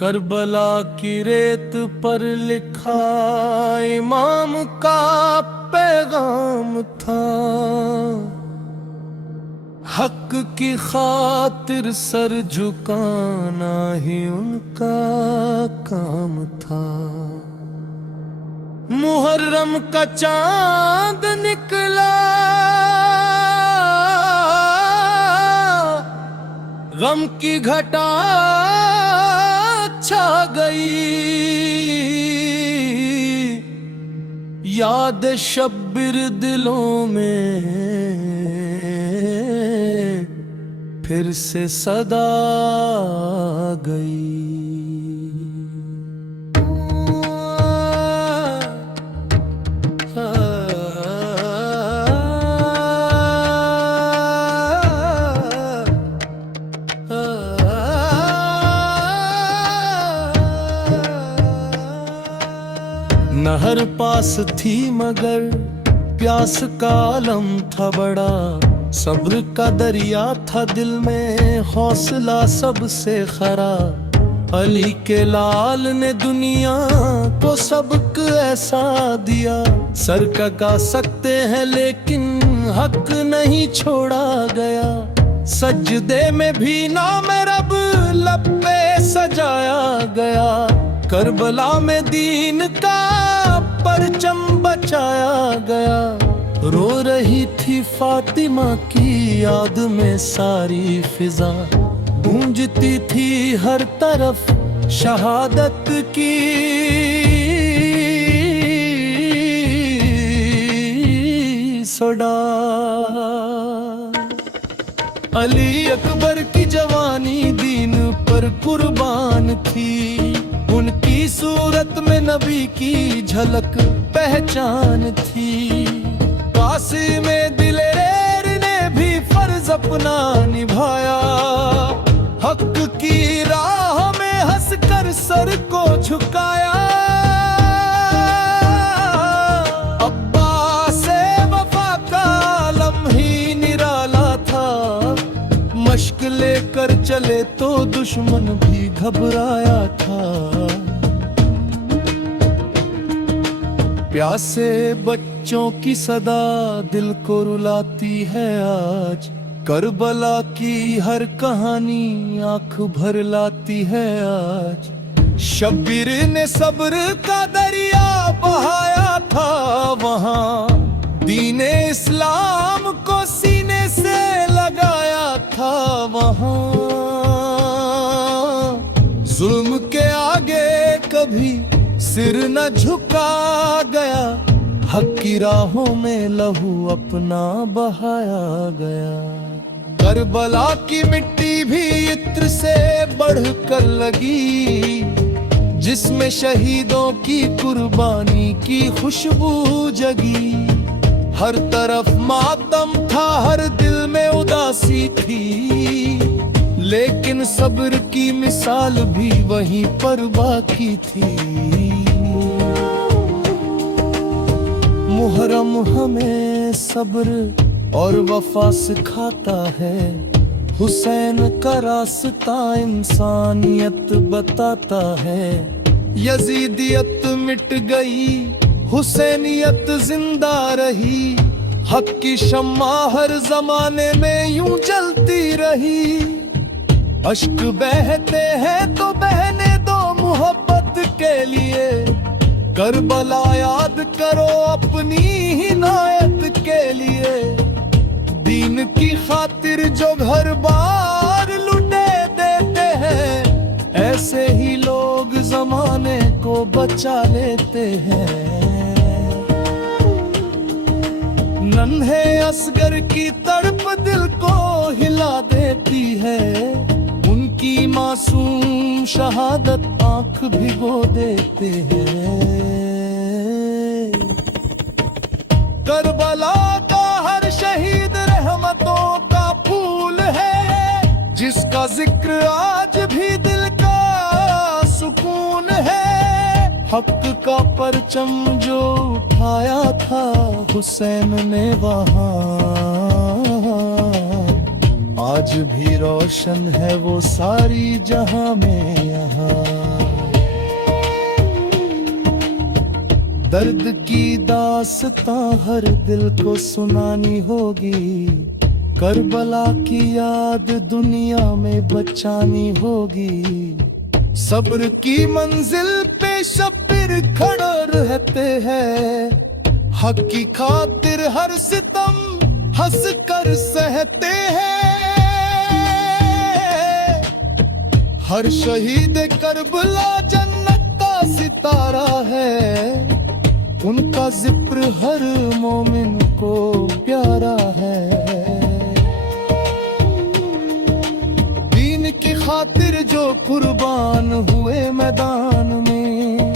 Karbala की रेत पर लिखा इमाम का पैगाम था। हक की खातिर सर झुकाना ही उनका काम था। मुहर्रम का चांद निकला, गम की घटा छा गई। याद शब्बिर दिलों में फिर से सदा गई। नहर पास थी मगर प्यास का आलम था बड़ा। सब्र का दरिया था दिल में, हौसला सबसे खरा। अली के लाल ने दुनिया को सबक ऐसा दिया। सर कटा सकते हैं लेकिन हक नहीं छोड़ा गया। सजदे में भी नाम रब लब पे सजाया गया। करबला में दीन का परचम बचाया गया। रो रही थी फातिमा की याद में सारी फिजा। गूंजती थी हर तरफ शहादत की सदा। अली अकबर की जवानी दीन पर कुर्बान थी। उनकी सूरत में नबी की झलक पहचान थी। कासिम दिलेर ने भी फर्ज अपना निभाया। हक की राह में हंसकर सर को झुकाया। अब्बास वफा का लम्ही निराला था। मश्क लेकर चले तो दुश्मन भी घबराया था। प्यासे बच्चों की सदा दिल को रुलाती है आज। करबला की हर कहानी आंख भर लाती है आज। शब्बीर ने सब्र का दरिया बहाया था वहाँ। दीने इस्लाम को सीने से लगाया था वहाँ। जुल्म के आगे कभी सिर न झुका गया। हक की राहों में लहू अपना बहाया गया। करबला की मिट्टी भी इत्र से बढ़कर लगी। जिसमें शहीदों की कुर्बानी की खुशबू जगी। हर तरफ मातम था, हर दिल में उदासी थी। लेकिन सब्र की मिसाल भी वहीं पर बाकी थी। मुहर्रम हमें सब्र और वफा सिखाता है। हुसैन का रास्ता इंसानियत बताता है। यजीदियत मिट गई, हुसैनियत जिंदा रही। हक की शम्मा हर जमाने में यूं जलती रही। अश्क बहते हैं तो बहने दो मोहब्बत के लिए। करबला याद करो अपनी हिनायत के लिए। दीन की खातिर जो घर बार लुटे देते हैं। ऐसे ही लोग जमाने को बचा लेते हैं। नन्हे असगर की तड़प दिल को हिला देती है। उनकी मासूम शहादत आंख भिगो देते हैं। करबला का हर शहीद रहमतों का फूल है। जिसका जिक्र आज भी दिल का सुकून है। हक का परचम जो उठाया था हुसैन ने वहाँ। आज भी रोशन है वो सारी जहां में यहाँ। दर्द की दास्तां हर दिल को सुनानी होगी, करबला की याद दुनिया में बचानी होगी। सब्र की मंजिल पे शब्बीर खड़े रहते हैं, हक की खातिर हर सितम हंस कर सहते हैं। हर शहीद करबला जन्नत का सितारा है, उनका जिक्र हर मोमिन को प्यारा है। दीन की खातिर जो कुर्बान हुए मैदान में,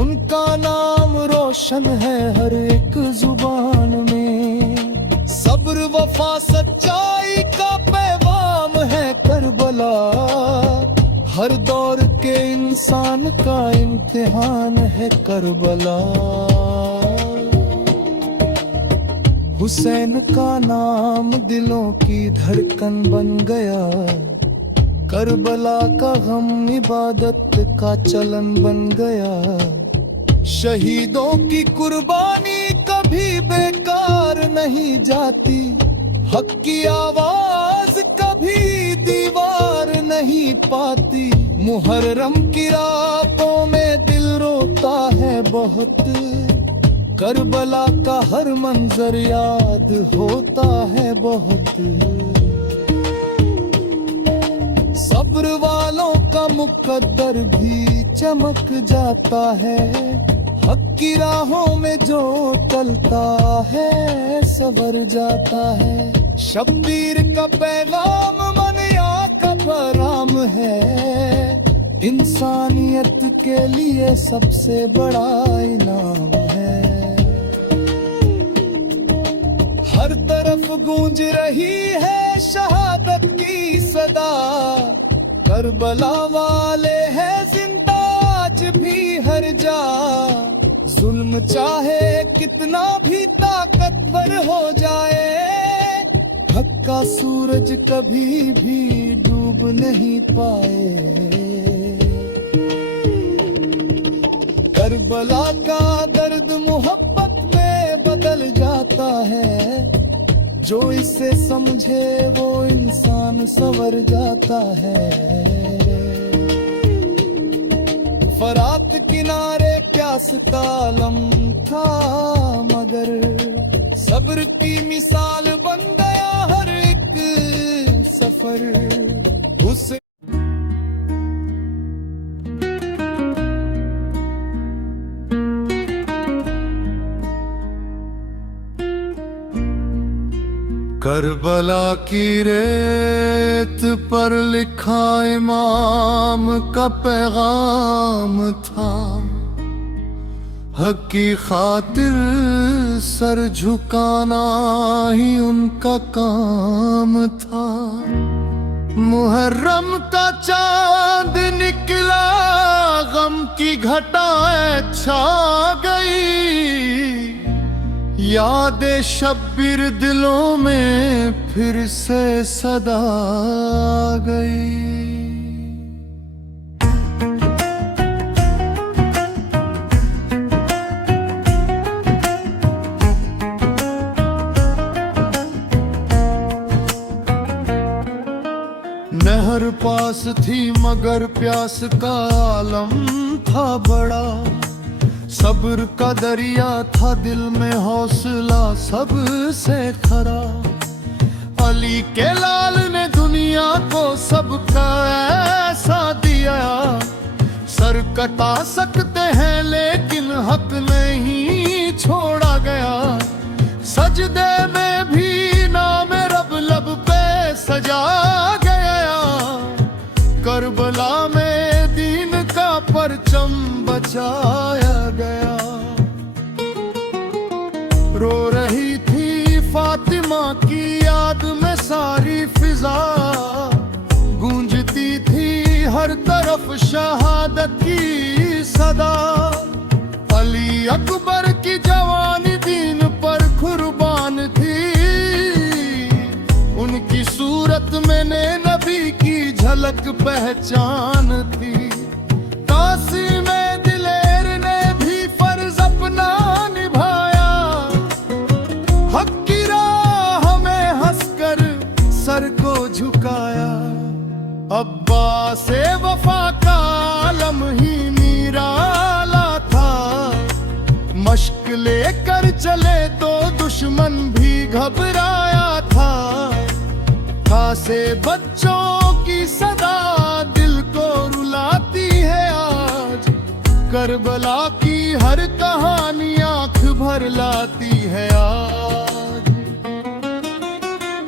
उनका नाम रोशन है हर एक जुबान में। सब्र वफा सच्चाई का पैगाम है करबला, हर दौर के इंसान का इम्तिहान है करबला। हुसैन का नाम दिलों की धड़कन बन गया, करबला का गम इबादत का चलन बन गया। शहीदों की कुर्बानी कभी बेकार नहीं जाती, हक की आवाज कभी दीवार नहीं पाती। मुहर्रम की रातों में दिल रोता है बहुत, करबला का हर मंजर याद होता है बहुत। सब्र वालों का मुकद्दर भी चमक जाता है, हक की राहों में जो चलता है सवर जाता है। शब्बीर का पैगाम मन का पैगाम है, इंसानियत के लिए सबसे बड़ा इनाम है। हर तरफ गूंज रही है शहादत की सदा, करबला वाले हैं जिंदा आज भी हर जा। जुल्म चाहे कितना भी ताकतवर हो जाए, हक का सूरज कभी भी डूब नहीं पाए। करबला का दर्द मोहब्बत में बदल जाता है, जो इसे समझे वो इंसान संवर जाता है। फरात किनारे प्यास का आलम था, मगर सब्र की मिसाल बन गया हर एक सफर। उस करबला की रेत पर लिखा इमाम का पैगाम था, हक की खातिर सर झुकाना ही उनका काम था। मुहर्रम का चांद निकला, गम की घटाएं छा गई, यादें शब्बीर दिलों में फिर से सदा गई। नहर पास थी मगर प्यास का आलम था बड़ा, सब्र का दरिया था दिल में हौसला सबसे खरा। अली के लाल ने दुनिया को सबका ऐसा दिया, सर कटा सकते हैं लेकिन हक नहीं छोड़ा गया। सजदे में भी नाम रब लब पे सजा गया, करबला में दीन का परचम बचाया गया। रो रही थी फातिमा की याद में सारी फिजा, गूंजती थी हर तरफ शहादत की सदा। अली अकबर की जवानी दीन पर कुर्बान थी, उनकी सूरत मैंने नबी की झलक पहचान थी। काशी में दिलेर ने भी फर्ज अपना निभाया, हक की राह में हंसकर सर को झुकाया। अब्बास वफा का आलम ही निराला था, मश्क लेकर चले तो दुश्मन भी घबराया था। खासे बच्चों की सदा दिल को रुलाती है आज, करबला की हर कहानी आंख भर लाती है आज।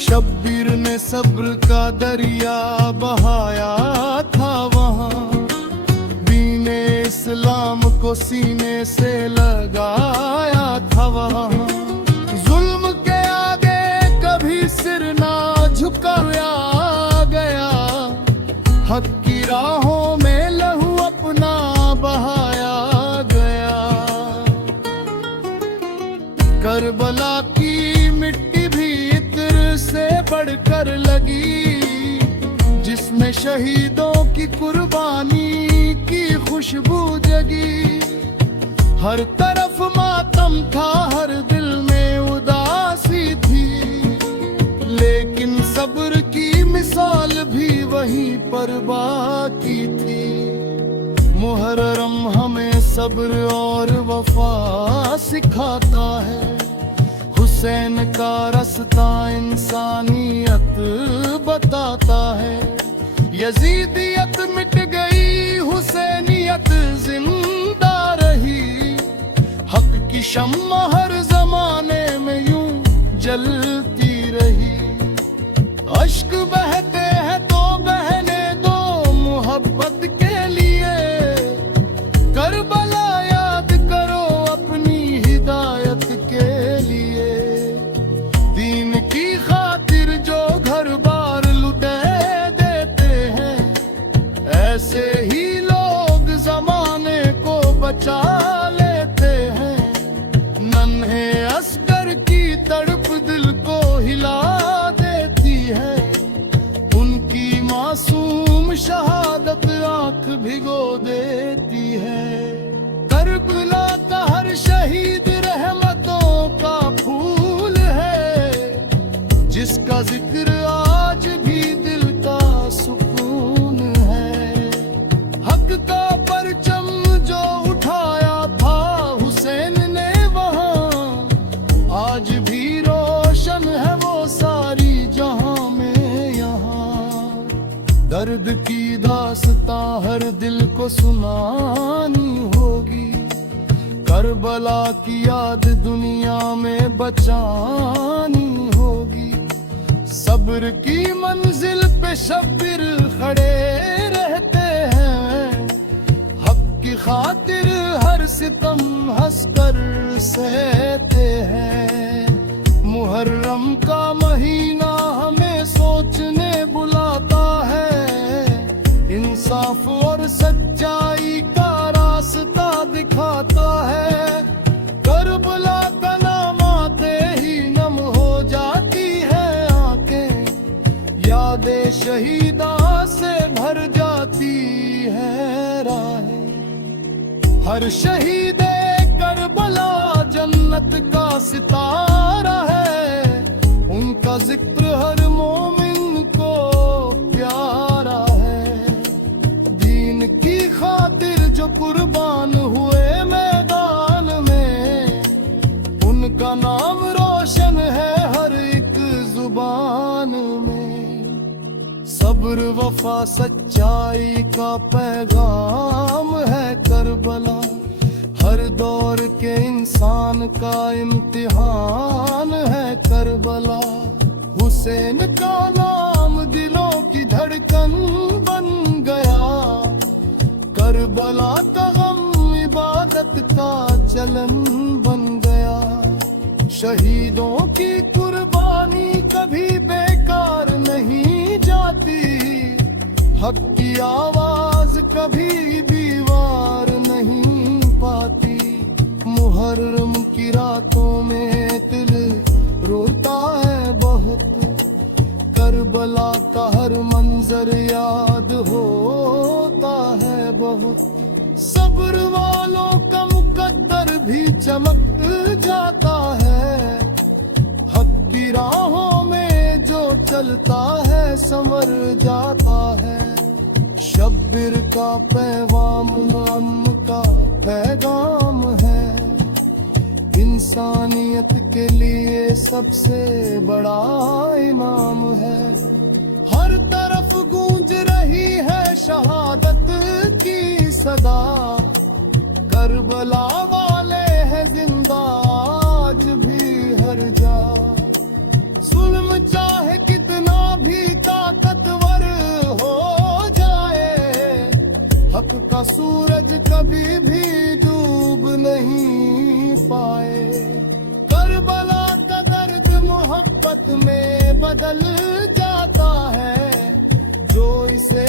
शब्बीर ने सब्र का दरिया बहाया था वहाँ, दीने इस्लाम को सीने से लगाया था वहाँ। जुल्म के आगे कभी सिर ना झुकाया गया, हक की राहों में लहू अपना बहाया गया। करबला की मिट्टी भी इत्र से बढ़कर लगी, जिसमें शहीदों की कुर्बानी की खुशबू जगी। हर तरफ मातम था, हर दिल में उदासी थी, लेकिन सब्र की मिसाल भी वहीं पर बाकी थी। मुहर्रम हमें सब्र और वफा सिखाता है, हुसैन का रास्ता इंसानियत बताता है। यजीदियत मिट गई, हुसैनियत जिंदा रही, हक की शम्मा हर जमाने में यूं जलती रही। अश्क बहते हैं तो बहने दो मोहब्बत के लिए, करबला याद करो अपनी हिदायत के लिए। दीन की खातिर जो घर बार लुटे देते हैं, ऐसे ही लोग जमाने को बचा लेते हैं। नन्हे अस्कर की तड़प दिल को हिला देती है, उनकी मासूम शहादत आंख भिगो देती है। करबला का हर शहीद रहमतों का फूल है, जिसका जिक्र आज भी दिल का सुकून है। हक का परचम जो उठाया था हुसैन ने वहाँ, आज भी रोशन है वो सारी जहां में यहाँ। दर्द की दास्तां हर दिल को सुनानी होगी, करबला की याद दुनिया में बचानी होगी। सब्र की मंजिल पे शब्बीर खड़े रहते हैं, हक की खातिर हर सितम हंसकर सहते हैं। मुहर्रम का महीना हमें सोचने बुलाता है, इंसाफ और सच्चाई का रास्ता दिखाता है। करबला का नाम आते ही नम हो जाती है आंखें, यादें शहीदा से भर जाती है राहें। हर शहीदे करबला जन्नत का सितारा है, उनका जिक्र हर मोमिन को प्यारा है। दीन की खातिर जो कुर्बान हुए मैदान में, उनका नाम रोशन है हर एक जुबान में। सब्र वफा सच्चाई का पैगाम है करबला, हर दौर के इंसान का इम्तिहान है करबला। हुसैन का नाम दिलों की धड़कन बन गया, करबला का गम इबादत का चलन बन गया। शहीदों की कुर्बानी कभी बेकार नहीं जाती, हक की आवाज कभी भी वार नहीं पाती। मुहर्रम की रातों में दिल रोता है बहुत, कर करबला का हर मंजर याद होता है बहुत, सब्र वालों का मुकद्दर भी चमक जाता है। हक की राहों में जो चलता है संवर जाता है। शब्बिर का पैगाम अम्न का पैगाम है, इंसानियत के लिए सबसे बड़ा इनाम है। हर तरफ गूंज रही है शहादत की सदा, करबला वाले हैं जिंदा आज भी हर जा। जुल्म चाहे कितना भी ताकतवर हो जाए, हक का सूरज कभी भी डूब नहीं पाए। करबला का दर्द मोहब्बत में बदल जाता है, जो इसे